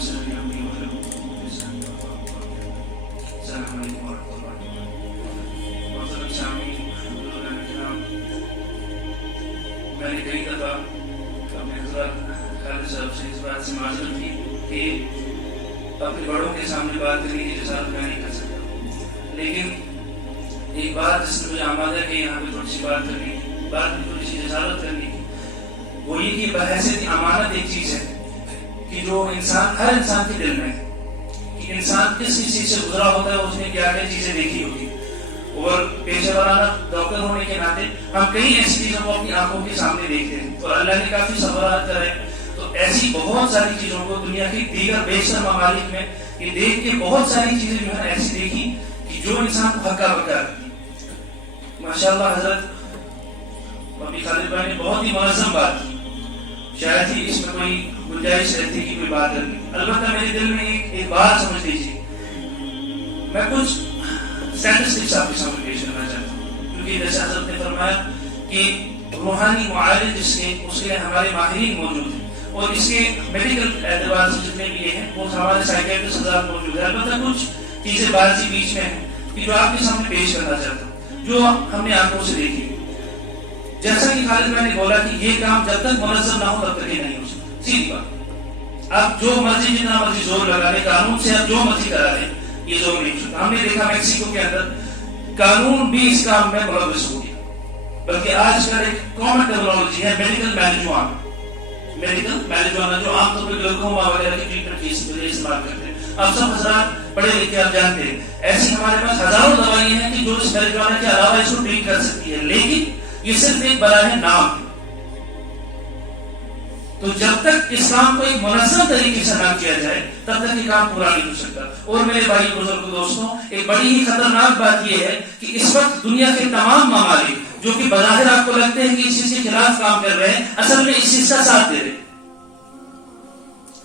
میں نے کئی دفعہ اپنے حضرات خالد صاحب سے اس بات سے معذرت کی کہ اپنے بڑوں کے سامنے بات کرنے کی جسارت میں نہیں کر سکتا، لیکن ایک بات جس نے مجھے آمادہ کہ یہاں پہ تھوڑی سی بات کرنی کی، بات میں تھوڑی سی جسارت کرنی کی، وہ یہ کہ بحیثیت امانت ایک چیز ہے کہ جو انسان ہر انسان کے دل میں ہے کہ انسان کس چیز سے گزرا ہوتا ہے، اس نے کیا کیا چیزیں دیکھی ہوتی ہیں، اور پیشہ ورانہ ڈاکٹر ہونے کے ناطے ہم کئی ایسی چیزوں کو اپنی آنکھوں کے سامنے دیکھتے ہیں، اور اللہ نے کافی صبرات کرے تو ایسی بہت ساری چیزوں کو دنیا کی دیگر بیشتر ممالک میں یہ دیکھ کے بہت ساری چیزیں جو ہے ایسی دیکھی کہ جو انسان کو ہکا بکا رکھتی۔ ماشاءاللہ حضرت مفتی خالد بھائی نے بہت ہی منظم بات کی، شاید ہی اس میں کوئی گنجائش رہتی کہ کوئی بات کرنی، البتہ میرے دل میں ایک بات سمجھ لیجیے، میں کچھ اسٹیٹسٹکس آپ کے سامنے پیش کرنا چاہتا ہوں، کیونکہ جیسے حضرت نے فرمایا کہ روحانی معالج اس کے ہمارے ماہرین موجود ہیں، اور اس کے میڈیکل اعتبار سے جتنے بھی ہیں وہ ہمارے سائیکیٹرسٹ حضرات موجود ہیں، البتہ کچھ چیزیں بازی بیچ میں ہیں کہ جو آپ کے سامنے پیش کرنا چاہتا ہوں، جو ہم نے آنکھوں سے دیکھی۔ جیسا کہ خالد میں نے بولا کہ یہ کام جب تک منظم نہ ہو تب تک یہ نہیں ہو سکتا، سیدھی بات، آپ جو مرضی جتنا مرضی زور لگا لیں، قانون سے آپ جو مرضی کرا لیں، یہ زور نہیں ہو سکتا۔ ہم نے دیکھا میکسیکو کے اندر قانون بھی اس کام میں ملوث ہو گیا، بلکہ آج کل ایک کامن ٹرمینالوجی ہے میڈیکل میریجوانا، میڈیکل میریجوانا جو عام طور پہ گلوکوما وغیرہ کی ٹریٹمنٹ کی استعمال کرتے ہیں۔ آپ سب حضرات پڑھے لکھے آپ جانتے ہیں ایسی ہمارے پاس ہزاروں دوائیں ہیں کہ جو اس میریجوانا کے علاوہ اس کو ٹریٹ کر سکتی ہے، لیکن یہ صرف ایک براہ نام ہے۔ تو جب تک اس کام کو ایک منظم طریقے سے نہ کیا جائے تب تک یہ کام پورا نہیں ہو سکتا۔ اور میرے بھائی بزرگ دوستوں، ایک بڑی ہی خطرناک بات یہ ہے کہ اس وقت دنیا کے تمام ممالک جو کہ بظاہر آپ کو لگتے ہیں کہ اس چیز کے خلاف کام کر رہے ہیں، اصل میں اس چیز کا ساتھ دے رہے ہیں۔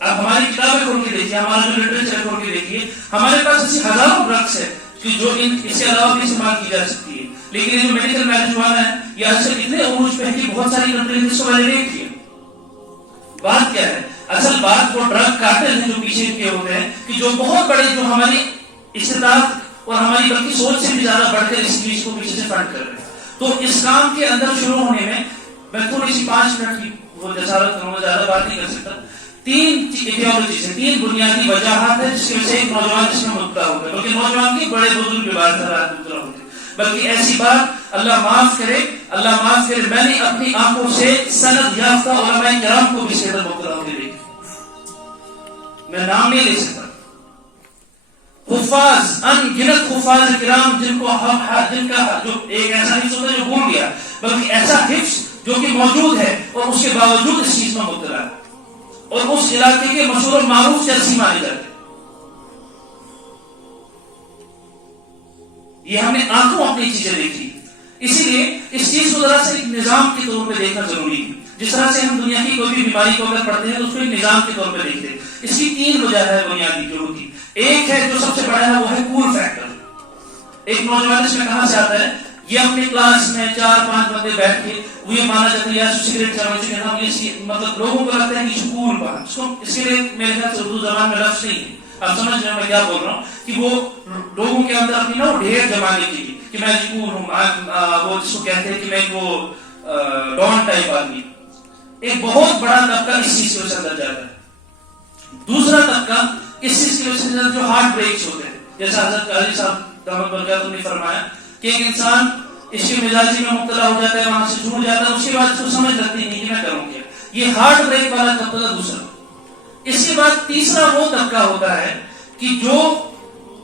آپ ہماری کتابیں کھول کے دیکھیے، ہمارا جو لٹریچر کھول کے دیکھیے، ہمارے پاس ایسی ہزاروں ڈرگس ہے کہ جو اس کے علاوہ بھی استعمال کی جا سکتی ہے، لیکن جو میڈیکل میریجوانا ہے یہ اکثر اتنے عروج پہ ہے کہ بہت ساری کنٹریز اس کو ویلیڈیٹ کیا۔ بات کیا ہے؟ اصل بات وہ ڈرگ کارٹل ہیں جو پیچھے کے ہوتے ہیں کہ جو بہت بڑے، جو ہماری استطاعت اور ہماری بلکہ سوچ سے بھی زیادہ بڑھ کر اس چیز کو پیچھے سے فنڈ کر رہے ہیں۔ تو اس کام کے اندر شروع ہونے میں میں تھوڑی سی 5 منٹ کی وہ جسارت کروں گا، زیادہ بات نہیں کر سکتا۔ 3 ایڈیالوجیز ہیں، 3 بنیادی وجاہات ہیں جس کی وجہ سے ایک نوجوان اس میں مبتلا ہوتا ہے، بلکہ نوجوان کی بڑے بزرگ بھی بات مبتلا ہوتے ہیں، بلکہ ایسی بات اللہ معاف کرے، اللہ معاف کرے، میں نے اپنی آنکھوں سے سند یافتہ علماء کرام کو بھی اس کے اندر مبتلا ہوتے دیکھا، میں نام نہیں لے سکتا، حفاظ ان گنت حفاظ کرام جن کا جو ایک ایسا حفظ ہوتا ہے جو بھول گیا، بلکہ ایسا حفظ جو کہ موجود ہے اور اس کے باوجود اس چیز میں مبتلا ہے، اور اس علاقے کے مشہور و معروف چرسی مانے جاتے ہیں۔ یہ ہم نے آنکھوں اپنی چیزیں دیکھی، اسی لیے اس چیز کو ذرا سے ایک نظام کے طور پہ دیکھنا ضروری ہے۔ جس طرح سے ہم دنیا کی کوئی بھی بیماری کو اگر پڑھتے ہیں تو اس کو ایک نظام کے طور پہ دیکھتے ہیں۔ اس کی 3 وجہ ہے بنیادی جو ہوتی، ایک ہے جو سب سے بڑا ہے وہ ہے کول فیکٹر۔ ایک نوجوان اس میں کہاں سے آتا ہے؟ یہ اپنی کلاس میں 4-5 بندے بیٹھ کے وہ یہ مانا جاتا ہے یا سگریٹ چلانے سے ہم یہ مطلب لوگوں کو لگتا ہے کہ سکول پڑھا، اس کے لیے میرے خیال سے اردو زبان میں لفظ نہیں ہے، آپ سمجھ رہے ہیں میں کیا بول رہا ہوں، کہ وہ لوگوں کے اندر اپنی نا ڈھیر جمانے کے لیے کہ میں سکول ہوں، وہ جس کو کہتے ہیں کہ میں وہ ڈان ٹائپ آدمی۔ ایک بہت بڑا طبقہ اس چیز کی وجہ سے اندر جاتا ہے۔ دوسرا طبقہ اس چیز کی وجہ سے جو ہارٹ بریکس ہوتے ہیں، جیسا حضرت قاضی صاحب دامت برکاتہ نے فرمایا کہ ایک انسان اس کی مزاجی میں مبتلا ہو جاتا ہے، وہاں سے چھوٹ جاتا ہے، اس کے بعد اس کو سمجھ لگتی نہیں کہ میں کروں کیا، یہ ہارٹ بریک والا طبقہ دوسرا۔ اس کے بعد تیسرا وہ طبقہ ہوتا ہے کہ جو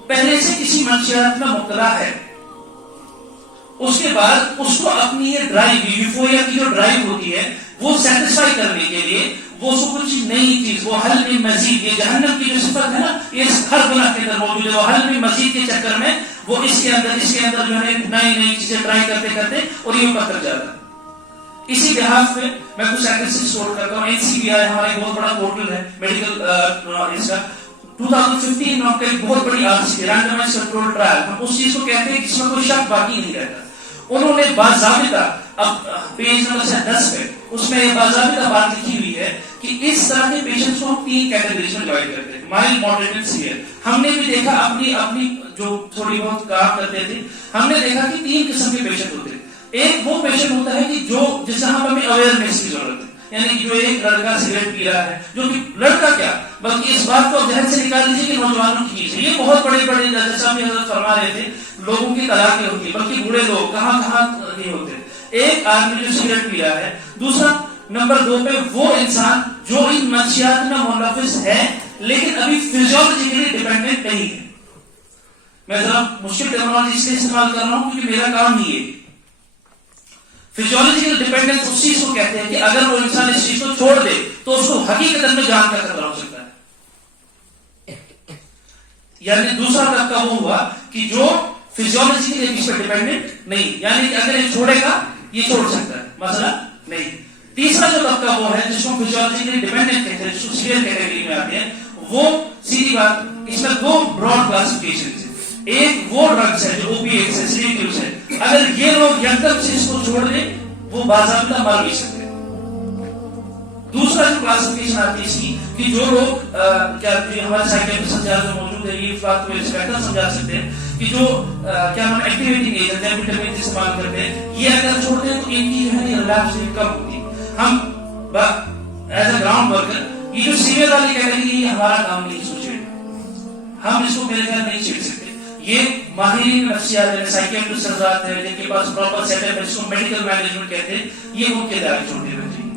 پہلے سے کسی منشیات میں مبتلا ہے، اس کے بعد اس کو اپنی یہ ڈرائیو یوفوریا کی جو ڈرائیو ہوتی ہے وہ سیٹسفائی کرنے کے لیے وہ سب کچھ نئی چیز، وہ حل میں مزید، یہ جہنم کی جو صفت ہے نا یہ ہر گناہ کے اندر موجود ہے، وہ حل میں مزید کے چکر میں وہ اس کے اندر جو ہے نئی چیزیں ٹرائی کرتے کرتے اور یہ اوپر تک جاتا ہے۔ اسی لحاظ پہ میں کچھ اسٹیٹسٹکس کوٹ کرتا ہوں۔ NCBI ہمارا ایک بہت بڑا پورٹل ہے میڈیکل اس کا 2015 میں ایک بہت بڑی RCT رینڈمائزڈ کنٹرول ٹرائل، ہم اس چیز کو کہتے ہیں جس میں کوئی شک باقی نہیں رہتا۔ انہوں نے باضابطہ اب پیج نمبر 10 پہ اس میں یہ باضابطہ بات لکھی ہوئی ہے کہ اس طرح کے پیشنٹس کو ہم 3 کیٹیگریز میں ڈیوائڈ کرتے ہیں۔ Mild moderate and severe. ہم نے بھی دیکھا اپنی جو تھوڑی بہت کام کرتے تھے, ہم نے دیکھا کہ 3 قسم کے پیشنٹ ہوتے ہیں. ایک وہ پیشنٹ ہوتا ہے کہ جس سے ہمیں اویئرنیس کی ضرورت ہے, یعنی جو ایک لڑکا سگریٹ پی رہا ہے, جو کہ لڑکا کیا بلکہ اس بات کو ذہن سے نکال دیجیے کہ نوجوانوں کی چیز ہے. یہ بہت بڑے جیسا بھی حضرت فرما رہے تھے, لوگوں کی طلاقیں ہوتی ہیں, بلکہ بوڑھے لوگ کہاں نہیں ہوتے. ایک آدمی جو سگریٹ پی رہا ہے. دوسرا نمبر 2 پہ وہ انسان جو ان منشیات میں ملوث ہے لیکن ابھی فزیولوجیکلی ڈیپینڈنٹ نہیں ہے. میں ذرا مشکل ٹرمینالوجی اس لیے استعمال کر رہا ہوں کیونکہ میرا کام ہی ہے. فزیولوجیکل ڈیپینڈنس اس چیز کو کہتے ہیں کہ اگر وہ انسان اس چیز کو چھوڑ دے تو اس کو حقیقت میں جان کا خطرہ ہو سکتا ہے. یعنی دوسرا طبقہ وہ ہوا کہ جو فزیولوجیکلی اس پر ڈیپینڈنٹ نہیں, یعنی کہ اگر یہ چھوڑے گا یہ چھوڑ سکتا ہے, مسئلہ نہیں. تیسرا جو طبقہ وہ ہے جس کو فزیولوجیکلی ڈیپینڈنٹ کہتے ہیں, جس کو سیویئر کیٹیگری میں آتے ہیں, وہ سیدھی بات اس میں 2 براڈ کلاسیفیکیشن ہیں. ایک وہ ڈرگز ہے جو اوپیٹس ہے, سیڈیٹیوز ہے, اگر یہ لوگ یکدم سے اس کو چھوڑ دیں وہ باضابطہ مر بھی سکتے ہیں. دوسرا جو کلاسیفیکیشن آتی ہے اس کی کہ جو لوگ کیا ہمارے سائیکیٹرسٹ جو موجود ہے یہ اس بات کو بہتر سمجھا سکتے ہیں کہ جو کیا ہم ایکٹیویٹنگ ایجنٹ ہیں, وٹامن استعمال کرتے ہیں, یہ اگر چھوڑتے ہیں تو ان کی جو ہے ریلیپس ریٹ کم ہوتی ہے. ہم ایز اے گراؤنڈ ورکر یہ جو سیویئر والی کیٹیگری ہمارا کام نہیں سوچے, ہم اس کو میرے خیال نہیں چھیڑ سکتے. یہ ماہرین نفسیات ہیں, سائیکیٹرسٹ حضرات ہیں جن کے پاس پراپر سیٹ اپ ہے جس کو میڈیکل مینجمنٹ کہتے ہیں, یہ ان کے دائرے چھوڑنے لگے.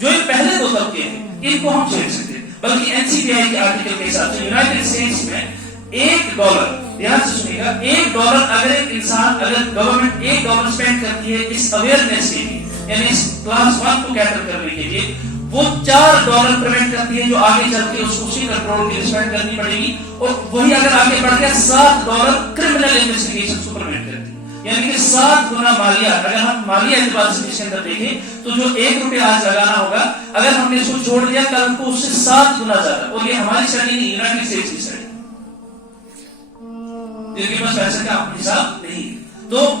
جو یہ پہلے 2 طبقے ہیں ان کو ہم چھیڑ سکتے ہیں, بلکہ NCBI کے آرٹیکل کے حساب سے یونائٹڈ اسٹیٹس میں $1, دھیان سے سنیے گا, $1 اگر ایک انسان, اگر گورنمنٹ $1 اسپینڈ کرتی ہے اس اویئرنیس کے لیے, یعنی اس کلاس 1 کو کیٹر کرنے کے لیے, وہ $4 پریونٹ کرتی ہے جو آگے چل کے اس کو اسی کنٹرول کی اسپینڈ کرنی پڑے گی, اور وہی اگر آگے بڑھ گیا $7 کرمنل انویسٹیگیشن کو پریونٹ کرتی ہے. یعنی کہ 7 گنا مالیات. اگر ہم مالی اعتبار سے اس کے اندر دیکھیں تو جو $1 آج لگانا ہوگا, اگر ہم نے اس کو چھوڑ دیا کل کو اس سے 7 گنا زیادہ. اور یہ ہماری اسٹڈی نہیں, یونائٹڈ اسٹیٹس کی اسٹڈی, جن کے پاس پیسے کا حساب نہیں ہے. تو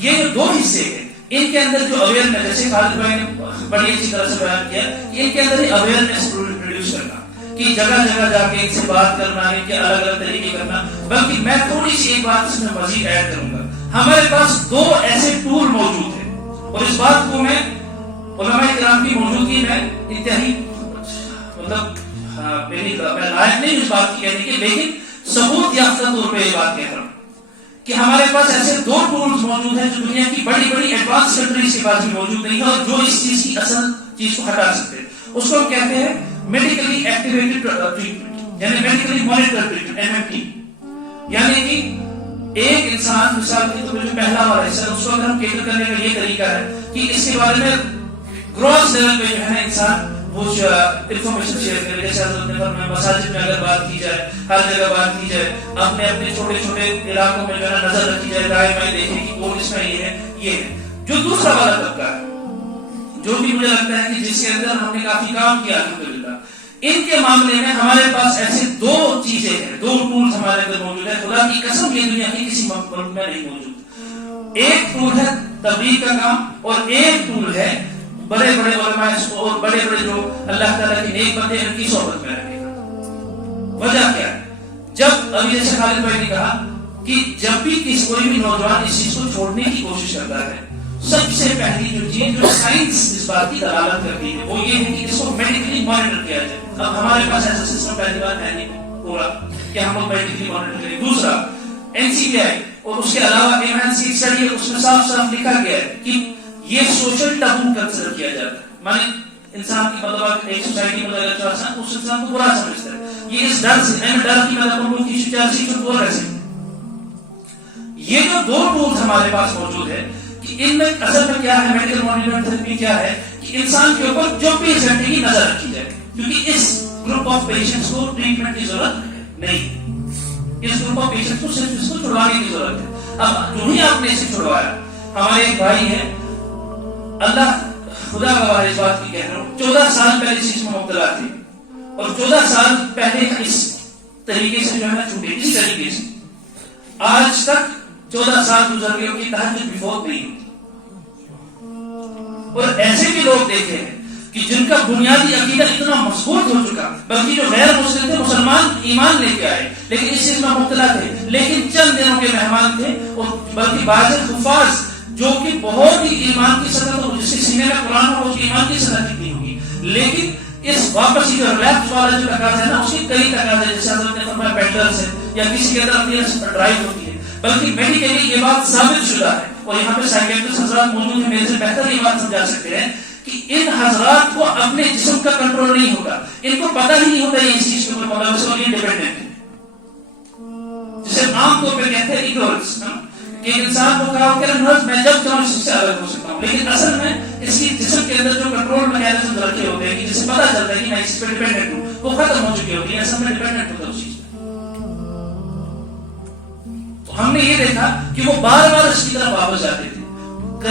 یہ جو 2 حصے ہیں ان کے اندر جو اویئرنیس, جیسے خالد بھائی نے بڑی اچھی طرح سے بیان کیا کہ ان کے اندر ہی اویئرنیس پروڈیوس کرنا, کہ جگہ جگہ جا کے ان سے بات کرنا, ان کے الگ الگ طریقے کرنا. بلکہ میں تھوڑی سی ایک بات اس میں مزید ایڈ کروں گا. ہمارے پاس 2 ایسے ٹول موجود ہیں, اور اس بات کو میں علماء کرام کی موجودگی میں انتہائی میں لائق نہیں اس بات کی کہنے کی, لیکن ثبوت یافتہ طور پہ یہ بات کہہ رہا ہوں کہ ہمارے پاس ایسے 2 ٹولز موجود ہیں جو دنیا کی بڑی بڑی ایڈوانس کنٹریز کے پاس بھی موجود نہیں ہے, اور جو اس چیز کی اصل چیز کو ہٹا سکتے ہیں. اس کو ہم کہتے ہیں میڈیکلی ایکٹیویٹڈ ٹریٹمنٹ, یعنی میڈیکلی مانیٹرڈ ٹریٹمنٹ, MMT. یعنی کہ ایک انسان مثال کے طور پر جو پہلا والا حصہ اس کو اگر ہم کیٹر کرنے کا یہ طریقہ ہے کہ اس کے بارے میں گراس لیول پہ جو ہے انسان وہ انفارمیشن شیئر کرے. جیسے حضرت نے فرمایا مساجد میں اگر بات کی جائے, ہر جگہ بات کی جائے, اپنے اپنے چھوٹے چھوٹے علاقوں میں جو ہے نظر رکھی جائے, دائیں بائیں دیکھیں کہ کون اس میں یہ ہے, یہ ہے. جو دوسرا والا طبقہ ہے جو بھی مجھے لگتا ہے کہ جس کے اندر ہم نے کافی کام کیا الحمدللہ, ان کے معاملے میں ہمارے پاس ایسے 2 چیزیں ہیں, 2 ٹولز ہمارے اندر موجود ہیں. خدا کی قسم یہ دنیا کی کسی ملک میں نہیں موجود. ایک ٹول ہے تبلیغ کا کام, اور ایک ٹول ہے بڑے بڑے علماء اور بڑے بڑے جو اللہ تعالیٰ کے نیک بندے ان کی صحبت میں رہنے کا. وجہ کیا ہے؟ جب ابھی جیسے خالد بھائی نے کہا کہ جب بھی کوئی بھی نوجوان اس چیز کو چھوڑنے کی کوشش کرتا ہے, سب سے پہلی جو چیز جو سائنس اس بات کی دلالت کرتی ہے وہ یہ ہے کہ اس کو میڈیکلی مانیٹر کیا جائے. اب ہمارے پاس ایسا سسٹم پہلی بار ہے نہیں پورا کہ ہم لوگ میڈیکلی مانیٹر کریں. دوسرا NCBI اور اس کے علاوہ MNC اسٹڈی, اس میں صاف صاف لکھا گیا ہے کہ یہ سوشل ٹابو کنسیڈر کیا جاتا ہے. مانے انسان کی مطلب ایک سوسائٹی میں اگر چاہتا ہے اس انسان کو برا سمجھتا ہے. یہ اس ڈر سے ڈر کی مطلب ان کی سچائی سے دور رہ سکتے. یہ جو 2 ٹولز ہمارے پاس موجود ہے کہ ان میں اصل میں کیا ہے, میڈیکل مانیٹرنگ تھراپی کیا ہے کہ انسان کے اوپر 24 گھنٹے کی نظر رکھی جائے, کیونکہ اس گروپ آف پیشنٹس کو ٹریٹمنٹ کی ضرورت نہیں. اس گروپ آف پیشنٹس کو صرف اس کو چھڑوانے کی ضرورت ہے. اب جو ہی آپ نے اسے چھڑوایا, ہمارے ایک بھائی ہیں, اللہ خدا گواہ اس بات کی کہہ رہا ہوں, 14 سال پہلے اس چیز میں مبتلا تھے, اور 14 سال پہلے اس طریقے سے جو ہے چھوٹے, اس طریقے سے آج تک 14 سال گزر گئے, ان کی تہجد بھی فوت نہیں ہوتی. اور ایسے بھی لوگ دیکھے ہیں کہ جن کا بنیادی عقیدہ اتنا مضبوط ہو چکا، بلکہ جو غیر مسلم تھے مسلمان ایمان لے کے آئے لیکن اس چیز میں مبتلا تھے، لیکن چند دنوں کے مہمان تھے، اور بلکہ بعض حفاظ جو کہ بہت ہی ایمان کی سطح، تو جس کے سینے میں قرآن ہو اس کی ایمان کی سطح کتنی ہوگی، لیکن اس واپسی جو ریلیکس والا جو تقاضا ہے نا، اس کی کئی تقاضے، جیسے حضرت نے فرمایا بینڈرز ہے یا کسی کے اندر اپنی ڈرائیو ہوتی ہے، بلکہ میڈیکلی یہ بات ثابت شدہ ہے، اور یہاں پہ سائیکیٹرسٹ حضرات موجود ہیں، میرے سے بہتر یہ بات سمجھا سکتے ہیں کہ ان حضرات کو اپنے جسم کا کنٹرول نہیں ہوتا، ان کو پتہ ہی نہیں ہوتا یہ اس چیز کے اوپر ملوث اور انڈیپینڈنٹ ہے، جسے عام طور پہ کہتے ہیں ایگنورنس، کہ انسان کو کہا کہ میں جب چاہوں اس سے الگ ہو سکتا ہوں، لیکن اصل میں اس کی جسم کے اندر جو کنٹرول میکینزم رکھے ہوتے ہیں کہ جسے پتہ چلتا ہے کہ میں اس پہ ڈیپینڈنٹ ہوں، وہ ختم ہو چکی ہوتی ہے، اصل میں ڈیپینڈنٹ ہوتا ہے اس چیز پہ۔ تو ہم نے یہ دیکھا کہ وہ بار بار اس کی طرف واپس جاتے تھے۔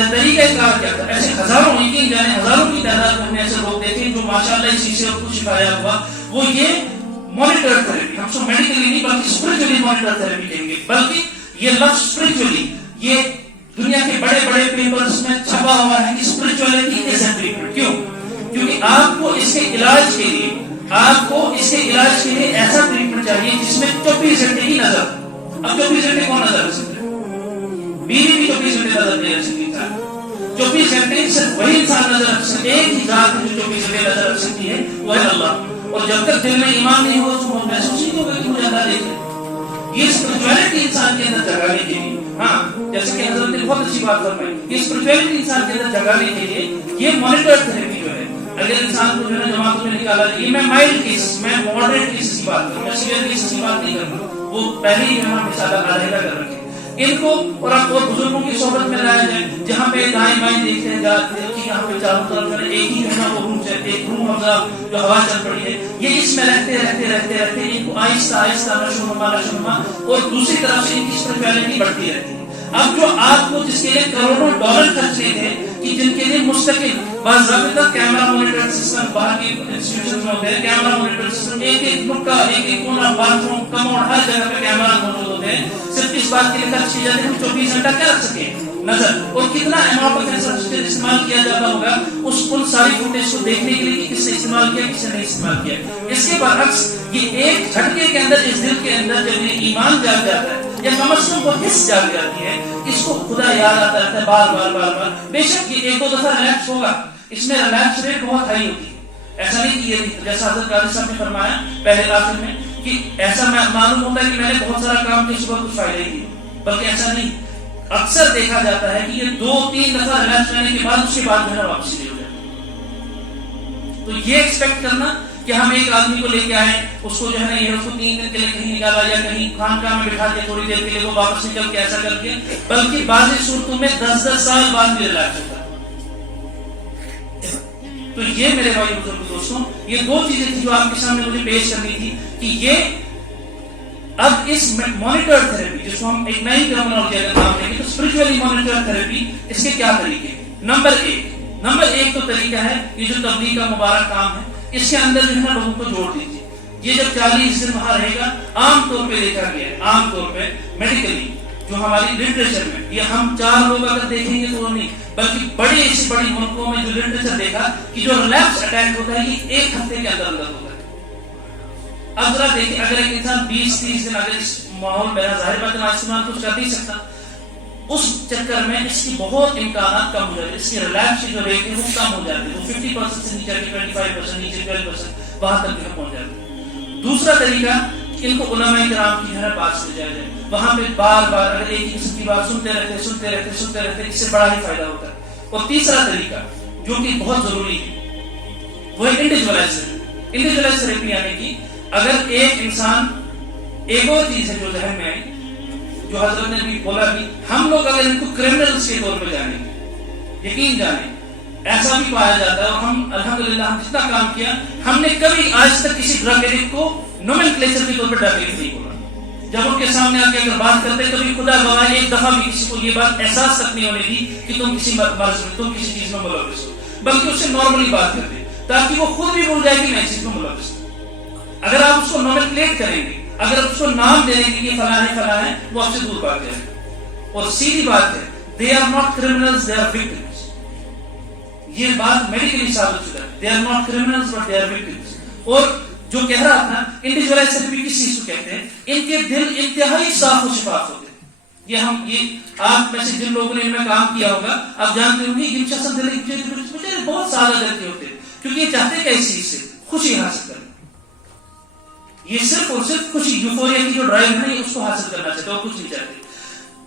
طریقہ کار کیا تھا؟ ایسے ہزاروں، یقین جانے ہزاروں کی تعداد میں ہم نے ایسے لوگ دیکھے جو ماشاءاللہ اس چیز سے کچھ شفایا ہوا، وہ یہ مانیٹر تھراپی، ہم سو میڈیکلی نہیں بلکہ اسپرچولی مانیٹر تھراپی کہیں گے، بلکہ یہ لفظ اسپرچولی یہ دنیا کے بڑے بڑے پیپرز میں چھپا ہوا ہے کہ اسپرچولیٹی از اے ٹریٹمنٹ۔ کیوں؟ کیونکہ آپ کو اس کے علاج کے لیے ایسا ٹریٹمنٹ چاہیے جس میں 24 گھنٹے کی نظر۔ اب 24 گھنٹے کون نظر رکھ سکتے؟ بیوی بھی 24 گھنٹے نظر نہیں رکھ سکتی انسان، 24 گھنٹے صرف وہی انسان نظر رکھ سکتے، ایک ہی ذات جو 24 گھنٹے نظر رکھ سکتی ہے وہ ہے اللہ، اور جب تک دل میں ایمان نہیں ہوگا تو محسوس نہیں ہوگا کہ مجھے اللہ دیکھ رہا ہے۔ یہ اسپرچولیٹی انسان کے اندر جگانے کے لیے، ہاں جیسے کہ حضرت نے بہت اچھی بات فرمائی، یہ اسپرچولیٹی انسان کے اندر جگانے کے لیے یہ مانیٹر تھراپی جو ہے، اگر انسان کو جو ہے جماعتوں میں نکالا جائے، یہ میں مائلڈ کیسز، میں ماڈریٹ کیسز کی بات کروں، میں سیویئر کیسز کی بات نہیں کروں، وہ پہلے ہی ہم مثال علیحدہ کر رکھے، ان کو اور آپ اور بزرگوں کی صحبت میں لایا جائے، جہاں پہ دائیں بائیں دیکھتے جاتے ہیں کہ یہاں پہ چاروں طرف ایک ہی جو ہے وہ روم چلتے، ایک روم حفظہ جو ہوا چل پڑی ہے، یہ اس میں رہتے ان کو آہستہ آہستہ نشوونما، اور دوسری طرف سے ان کی اسپرچولیٹی بڑھتی رہتی ہے۔ اب جو آپ کو جس کے لیے کروڑوں ڈالر خرچے تھے، کہ جن کے لیے مستقل باضابطہ کیمرہ مانیٹر سسٹم باہر کی انسٹیٹیوشن میں ہوتے ہیں، کیمرہ مانیٹر سسٹم، ایک ایک نکا، ایک ایک کونا، باتھ روم، کموڈ، ہر جگہ پہ کیمرہ موجود ہوتے ہیں، صرف اس بات کے لیے خرچ کی جاتی ہے ہم 24 گھنٹہ کیا رکھ سکیں نظر، اور کتنا اماؤنٹ آف انفراسٹرکچر استعمال کیا جاتا ہوگا ان ساری فوٹیج کو دیکھنے کے لیے کہ کس نے استعمال کیا، کس نے نہیں استعمال کیا۔ اس کے برعکس یہ ایک جھٹکے کے اندر، اس دل کے اندر جب یہ ایمان جاگ جاتا ہے یا کم از کم وہ حس جاگ جاتی ہے، اس کو خدا یاد آتا رہتا ہے بار بار۔ بے شک یہ ایک دو دفعہ ریلیکس ہوگا، اس میں ریلیکس ریٹ بہت ہائی ہوتی ہے، ایسا نہیں کہ یہ جیسا حضرت قادری صاحب نے فرمایا پہلے آخر میں کہ ایسا معلوم ہوتا ہے کہ میں نے بہت سارا کام کیا، صبح کچھ فائدہ ہی نہیں، بلکہ ایسا نہیں، اکثر دیکھا جاتا ہے کہ یہ 2-3 دفعہ ریلیکس ہونے کے بعد اس کے بعد جو ہے واپسی نہیں ہو جاتی۔ تو یہ ایکسپیکٹ کرنا کہ ہم ایک آدمی کو لے کے آئے، اس کو جو ہے نا یہ اس کو 3 دن کے لیے کہیں نکالا یا کہیں خانقاہ میں بٹھا دیا تھوڑی دیر کے لیے، وہ واپس نکل کے ایسا کر کے، بلکہ بعض صورتوں میں 10 سال بعد بھی ریلیکس ہوتا ہے۔ تو یہ میرے بھائی بزرگ دوستوں، یہ 2 چیزیں تھی جو آپ کے سامنے مجھے پیش کرنی تھی کہ یہ اب اس مانیٹر تھراپی جس کو ہم ایک نئی ٹرمینالوجی کا نام دیں گے، تو اسپرچولی مانیٹر تھراپی، اس کے کیا طریقے ہیں؟ نمبر ایک تو طریقہ ہے یہ جو تبلیغ کا مبارک کام ہے، اس کے اندر جو ہے نا لوگوں کو جوڑ دیجیے۔ یہ جب 40 دن وہاں رہے گا، عام طور پہ دیکھا گیا ہے، عام طور پہ میڈیکلی جو ہماری لٹریچر میں، یہ ہم 4 لوگ اگر دیکھیں گے تو نہیں، بلکہ بڑی سے بڑی ملکوں میں جو لٹریچر دیکھا کہ جو ریلیکس اٹیک ہوتا ہے یہ 1 ہفتے کے اندر ہوتا ہے۔ اب ذرا دیکھیں، اگر ایک انسان 20-30 دن اگر اس ماحول میں ظاہر بات ہے استعمال کچھ کر نہیں سکتا، اس چکر میں اس کی بہت امکانات کم ہو جاتے ہیں، اس کی ریلیکس کی جو ریٹ ہے وہ کم ہو جاتی ہے، وہ 50% سے نیچے 25% نیچے 12% وہاں تک بھی پہنچ جاتی ہے۔ دوسرا طریقہ، ان کو علماء کرام کی ہے بات سے جائے جائے، وہاں پہ بار بار اگر ایک ہی قسم کی بات سنتے رہتے اس سے بڑا ہی فائدہ ہوتا ہے۔ اور تیسرا طریقہ جو کہ بہت ضروری ہے وہ ہے انڈیویجولائز تھراپی، یعنی کہ اگر ایک انسان، ایک اور چیز ہے جو ذہن میں آئی جو حضرت نے بھی بولا بھی، ہم لوگ اگر ان کو کرمنلز کے طور پہ جانیں گے، یقین جانیں ایسا بھی پایا جاتا ہے، اور ہم الحمدللہ ہم جتنا کام کیا، ہم نے کبھی آج تک کسی ڈرگ ایڈکٹ کو نومنکلیچر کے طور پہ ڈرگ ایڈکٹ نہیں بولا۔ جب ان کے سامنے آ کے اگر بات کرتے، کبھی خدا گواہ ایک دفعہ بھی کسی کو یہ بات احساس تک نہیں ہونے دی کہ تم کسی مرض میں، تم کسی چیز میں ملوث ہو، بلکہ اس سے نارملی بات کرتے تاکہ وہ خود بھی بھول جائے کہ میں اس چیز میں ملوث ہوں۔ اگر آپ اس کو نومنکلیٹ کریں گے، اگر آپ اس کو نام دے دیں گے کہ فلاں ہے، وہ آپ سے دور بھاگ جائے۔ اور سیدھی بات ہے، they are not criminals, they are victims۔ یہ بات میڈیکلی ثابت شدہ ہے. They are not criminals but they are victims. اور جو کہہ رہا تھا انڈیویجولائز تھراپی کس چیز کو کہتے ہیں؟ ان کے دل انتہائی صاف و شفاف ہوتے ہیں. یہ آپ میں سے جن لوگوں نے ان میں کام کیا ہوگا آپ جانتے ہوں گے کہ دل بہت سادہ دل کے ہوتے ہیں, کیونکہ یہ چاہتے ہیں کہ اس چیز سے خوشی حاصل کریں. یہ صرف اور صرف خوشی, یوفوریا کی جو ڈرائیو ہے اس کو حاصل کرنا چاہتے اور کچھ نہیں چاہتے.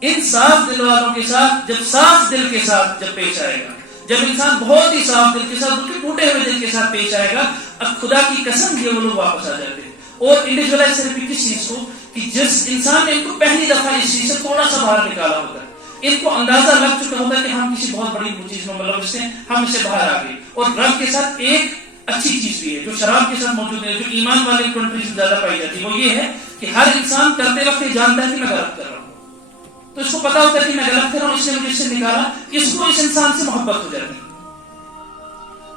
ان صاف دل والوں کے ساتھ جب صاف دل کے ساتھ جب پیش آئے گا, جب انسان بہت ہی صاف دل کے ساتھ بلکہ ٹوٹے ہوئے دل کے ساتھ پیش آئے گا, اب خدا کی قسم یہ وہ لوگ واپس آ جاتے ہیں. اور انڈیویجولائز تھراپی کس چیز کو, کہ جس انسان نے ان کو پہلی دفعہ اس چیز سے تھوڑا سا باہر نکالا ہوتا ہے, ان کو اندازہ لگ چکا ہوتا ہے کہ ہم کسی بہت بڑی چیز میں ملوث ہیں, ہم اس سے باہر آ گئے. اور ڈرگ کے ساتھ ایک اچھی چیز بھی ہے جو شراب کے ساتھ موجود ہے, جو ایمان والے کنٹریز میں زیادہ پائی جاتی ہے, وہ یہ ہے کہ ہر انسان کرتے وقت یہ جانتا ہے کہ میں غلط کر رہا ہوں. تو اس کو پتا ہوتا ہے کہ میں غلط کر رہا ہوں, اس نے مجھے اس سے نکالا, اس کو اس انسان سے محبت ہو جاتی ہے.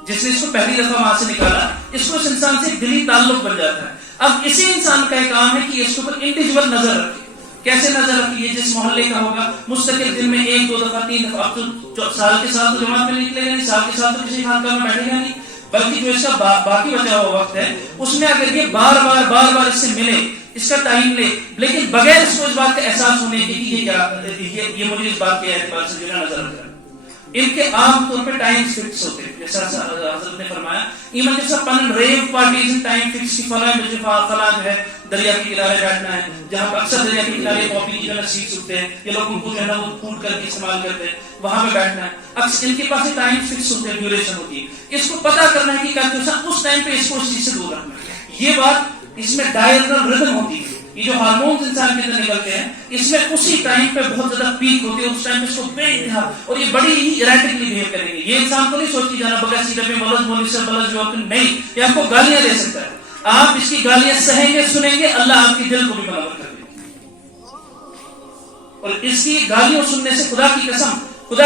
جس نے اس کو پہلی دفعہ وہاں سے نکالا, اس کو اس انسان سے دلی تعلق بن جاتا ہے. اب اسی انسان کا ایک کام ہے کہ اس کے اوپر انڈیویجول نظر رکھے. کیسے نظر رکھیے؟ جس محلے کا ہوگا مستقل دن میں 1 2 دفعہ 3 دفعہ, اب تو سال کے ساتھ تو جماعت میں نکلے گا نہیں, سال کے ساتھ تو کسی خانقاہ میں بیٹھے گا نہیں, بلکہ جو اس کا باقی بچا ہوا وقت ہے اس میں اگر یہ بار بار اس سے ملے, اس کا ٹائم لے, لیکن بغیر اس کو اس بات کا احساس ہونے کے یہ مجھے اس بات کے اعتبار سے جو ہے نظر رکھا. ان کے عام طور پہ ٹائم فکس ہوتے ہیں, جیسا حضرت نے فرمایا ایون جیسا پن ریو پارٹیز ٹائم فکس کی فلاں جو ہے دریا کے کنارے بیٹھنا ہے, جہاں اکثر دریا کے کنارے کافی کی جو ہے سیٹس ہوتے ہیں, یہ لوگ ان کو جو ہے نا وہ پھوٹ کر کے استعمال کرتے ہیں, وہاں پہ بیٹھنا ہے. اکثر ان کے پاس ٹائم فکس ہوتے ہیں, ڈیوریشن ہوتی ہے. اس کو پتا کرنا ہے کہ کیا اس ٹائم پہ اس کو اس چیز سے دور رکھنا ہے. یہ بات اس میں ڈائرنل ردم ہوتی ہے. یہ جو ہارمونز انسان کے اندر نکلتے ہیں اس میں اسی ٹائم پہ بہت زیادہ پیک ہوتی ہے, اس ٹائم پہ اس کو بے انتہا, اور یہ بڑی ہی ایرٹکلی بہیو کریں گے. یہ انسان کو نہیں سوچ کے جانا بغیر سیدھے پہ ملز مولی سے بلز جو نہیں, یہ آپ کو گالیاں دے سکتا ہے. آپ اس کی گالیاں سہیں گے, سنیں گے, اللہ آپ کی دل کو بھی منور کر دے گا. اور اس کی گالیوں سننے سے خدا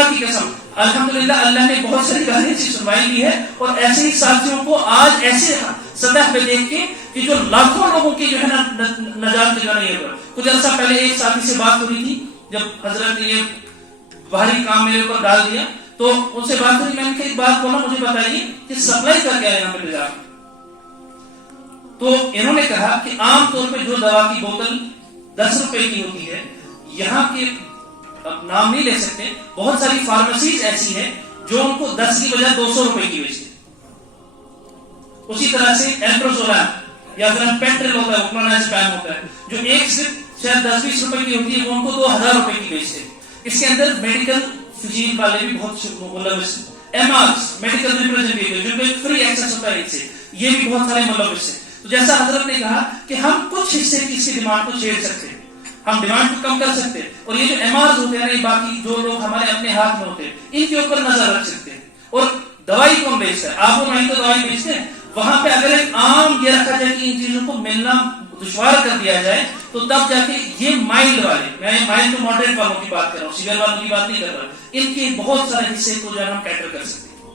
کی قسم الحمدللہ اللہ نے بہت ساری گالیاں سنوائی دی ہے. اور ایسے ہی ساتھیوں کو آج ایسے سطح پہ دیکھ کے کہ جو لاکھوں لوگوں کی جو ہے نا نجات جو ہے نا, کچھ عرصہ پہلے ایک ساتھی سے بات ہو رہی تھی, جب حضرت نے یہ باہری کام میرے اوپر ڈال دیا تو ان سے بات ہوئی, میں نے کہا ایک بات بولا, مجھے بتائیے کہ سپلائی کر کے آئے یہاں پہ نجات. تو انہوں نے کہا کہ عام طور پہ جو دوا کی بوتل 10 روپے کی ہوتی ہے, یہاں کے نام نہیں لے سکتے, بہت ساری فارمیسیز ایسی ہیں جو ان کو 10 کی بجائے 200 روپے کی بیچتے. اسی طرح سے ایلپروزولام یا پھر پینٹرل ہوتا ہے, اوکلونازپام ہوتا ہے, جو ایک صرف شاید 10-20 روپے کی ہوتی ہے, وہ ان کو 2000 روپے کی بیچتے ہیں. اس کے اندر میڈیکل فزین والے بھی بہت ملوث ہیں. MRs میڈیکل ریپرزینٹیٹیو جن کو فری ایکسس ہوتا ہے, سے یہ بھی بہت سارے ملوث ہیں. تو جیسا حضرت نے کہا کہ ہم کچھ حصے کی اس کی ڈیمانڈ کو چھیڑ سکتے ہیں, ہم ڈیمانڈ کو کم کر سکتے ہیں, اور یہ جو MRs ہوتے ہیں, باقی جو لوگ ہمارے اپنے ہاتھ میں ہوتے ہیں, ان کے اوپر نظر رکھ سکتے ہیں. اور دوائی کون بیچتا ہے؟ آپ وہیں تو دوائی بیچتے ہیں, وہاں پہ اگر ایک عام یہ رکھا جائے کہ ان چیزوں کو ملنا دشوار کر دیا جائے تو تب جا کے یہ مائلڈ والے, میں مائلڈ ٹو ماڈریٹ والوں کی بات کر رہا ہوں, سیویئر والوں کی بات نہیں کر رہا, ان کے بہت سارے حصے کو جو ہے ہم کیٹر کر سکتے ہیں.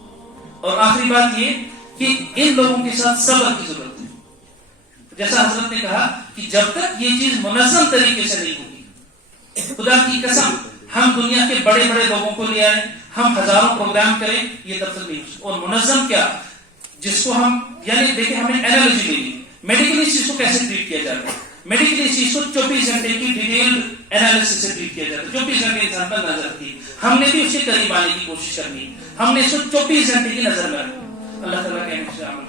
اور آخری بات یہ کہ ان لوگوں کے ساتھ صبر کی ضرورت ہے. جیسا حضرت نے کہا کہ جب تک یہ چیز منظم طریقے سے نہیں ہوگی, خدا کی قسم ہم دنیا کے بڑے بڑے لوگوں کو لے آئے, ہم ہزاروں پروگرام کریں, یہ تب تک نہیں ہو. اور منظم کیا, جس کو ہم یعنی دیکھیں ہمیں اینالوجی لے لی, میڈیکلی اس چیز کو کیسے ٹریٹ کیا جاتا ہے. میڈیکلی اس چیز کو 24 گھنٹے کی ڈیٹیلڈ انالیسس سے ٹریٹ کیا جاتا ہے. 24 گھنٹے انسان پر نظر رکھتی, ہم نے بھی اس کے قریب آنے کی کوشش کرنی, ہم نے اس کو 24 گھنٹے کی نظر میں رکھنا. اللہ تعالیٰ کے عمل